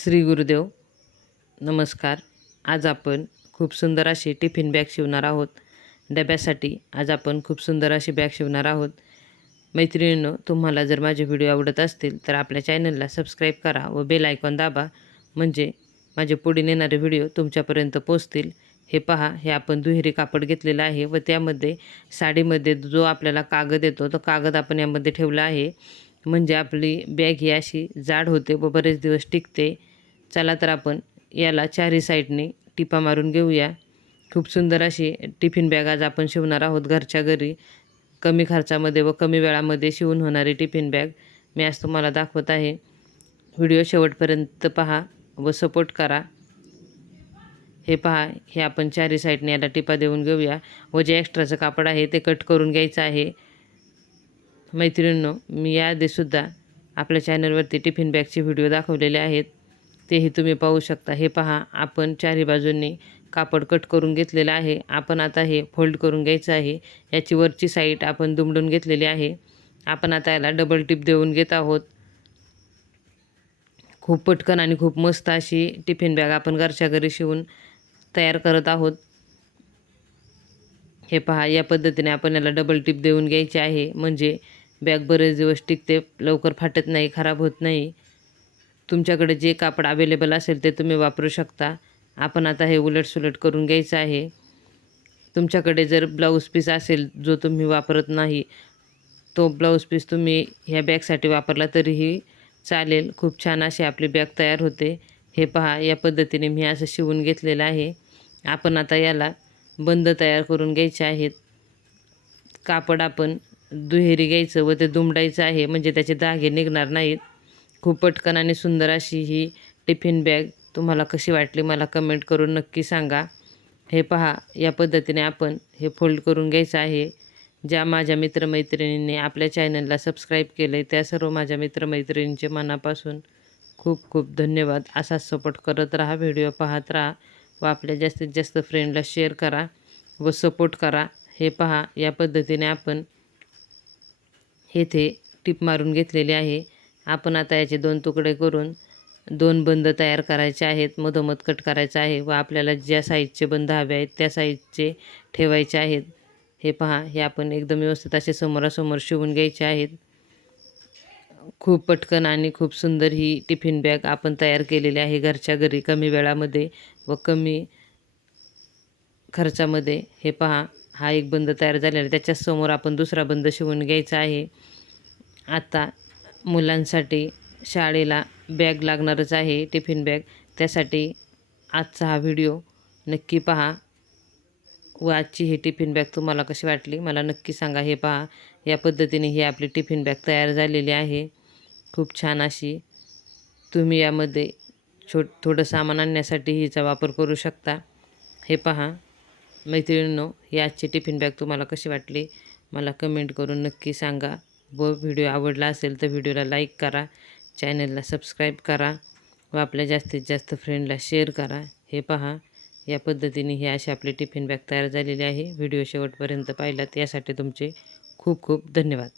श्री गुरुदेव नमस्कार. आज आपण खूप सुंदर अशी टिफिन बॅग शिवणार आहोत. डब्यासाठी आज आपण खूप सुंदर अशी बॅग शिवणार आहोत. मैत्रिणींनो तुम्हाला जर माझे व्हिडिओ आवडत असतील तर आपल्या चॅनलला सबस्क्राईब करा व बेल आयकॉन दाबा. म्हणजे माझे पुढे येणारे व्हिडिओ तुमच्यापर्यंत पोचतील हे पहा हे आपण दुहेरी कापड घेतलेलं आहे व त्यामध्ये साडीमध्ये जो आपल्याला कागद येतो तो कागद आपण यामध्ये ठेवला आहे. म्हणजे आपली बॅग ही अशी जाड होते व बरेच दिवस टिकते. चला तर आपण याला चारही साईडने टिपा मारून घेऊया. खूप सुंदर अशी टिफिन बॅग आज आपण शिवणार आहोत घरच्या घरी. कमी खर्चामध्ये व कमी वेळामध्ये शिवून होणारी टिफिन बॅग मी आज तुम्हाला दाखवत आहे. व्हिडिओ शेवटपर्यंत पहा व सपोर्ट करा. हे पहा हे आपण चारी साईडने याला टिपा देऊन घेऊया व जे एक्स्ट्राचं कापड आहे ते कट करून घ्यायचं आहे. मैत्रिणींनो मी याआधीसुद्धा आपल्या चॅनलवरती टिफिन बॅगचे व्हिडिओ दाखवलेले आहेत. तेही तुम्ही पाहू शकता. हे पहा आपण चारही बाजूंनी कापड कट करून घेतलेलं आहे. आपण आता हे फोल्ड करून घ्यायचं आहे. याची वरची साईड आपण दुमडून घेतलेली आहे. आपण आता याला डबल टिप देऊन घेत आहोत. खूप पटकन आणि खूप मस्त अशी टिफिन बॅग आपण घरच्या घरी शिवून तयार करत आहोत. हे पहा या पद्धतीने आपण याला डबल टिप देऊन घ्यायची आहे. म्हणजे बॅग बरेच दिवस टिकते लवकर फाटत नाही खराब होत नाही. तुमच्याकडे जे कापड अवेलेबल असेल ते तुम्ही वापरू शकता. आपण आता हे उलटसुलट करून घ्यायचं आहे. तुमच्याकडे जर ब्लाऊज पीस असेल जो तुम्ही वापरत नाही तो ब्लाऊज पीस तुम्ही ह्या बॅगसाठी वापरला तरीही चालेल. खूप छान अशी आपली बॅग तयार होते. हे पहा या पद्धतीने मी असं शिवून घेतलेलं आहे. आपण आता याला बंद तयार करून घ्यायचे आहेत. कापड आपण दुहेरी घ्यायचं व ते दुमडायचं आहे म्हणजे त्याचे धागे निघणार नाहीत. खूप पटकन आणि सुंदर अशी ही टिफिन बॅग तुम्हाला कशी वाटली मला कमेंट करून नक्की सांगा. हे पहा या पद्धतीने आपण हे फोल्ड करून घ्यायचं आहे. ज्या माझ्या मित्रमैत्रिणींनी आपल्या चॅनलला सबस्क्राईब केलं आहे त्या सर्व माझ्या मित्रमैत्रिणींचे मनापासून खूप खूप धन्यवाद. असाच सपोर्ट करत राहा व्हिडिओ पाहत राहा व आपल्या जास्तीत जास्त फ्रेंडला शेअर करा व सपोर्ट करा. हे पहा या पद्धतीने आपण येथे टिप मारून घेतलेली आहे. आपण आता याचे दोन तुकडे करून दोन बंद तयार करायचे आहेत मधोमध कट करायचं आहे व आपल्याला ज्या साईजचे बंद हवे आहेत त्या साईजचे ठेवायचे आहेत. हे पहा हे आपण एकदम व्यवस्थित असे समोरासमोर शिवून घ्यायचे आहेत. खूप पटकन आणि खूप सुंदर ही टिफिन बॅग आपण तयार केलेली आहे घरच्या घरी कमी वेळामध्ये व कमी खर्चामध्ये. हे पहा हा एक बंद तयार झालेला आहे. त्याच्यासमोर आपण दुसरा बंद शिवून घ्यायचा आहे. आता मुलांसाठी शाळेला बॅग लागणारच आहे टिफिन बॅग. त्यासाठी आजचा हा व्हिडिओ नक्की पहा. व आजची ही टिफिन बॅग तुम्हाला कशी वाटली मला नक्की सांगा. हे पहा या पद्धतीने ही आपली टिफिन बॅग तयार झालेली आहे. खूप छान अशी तुम्ही यामध्ये छोट थोडं सामान आणण्यासाठी हिचा वापर करू शकता. हे पहा मैत्रिणींनो ही आजची टिफिन बॅग तुम्हाला कशी वाटली मला कमेंट करून नक्की सांगा. व व्हिडिओ आवडला असेल तर व्हिडिओला लाईक करा चॅनलला सबस्क्राईब करा व आपल्या जास्तीत जास्त फ्रेंडला शेअर करा. हे पहा या पद्धतीने ही अशी आपली टिफिन बॅग तयार झालेली आहे. व्हिडिओ शेवटपर्यंत पाहिलात यासाठी तुमचे खूप खूप धन्यवाद.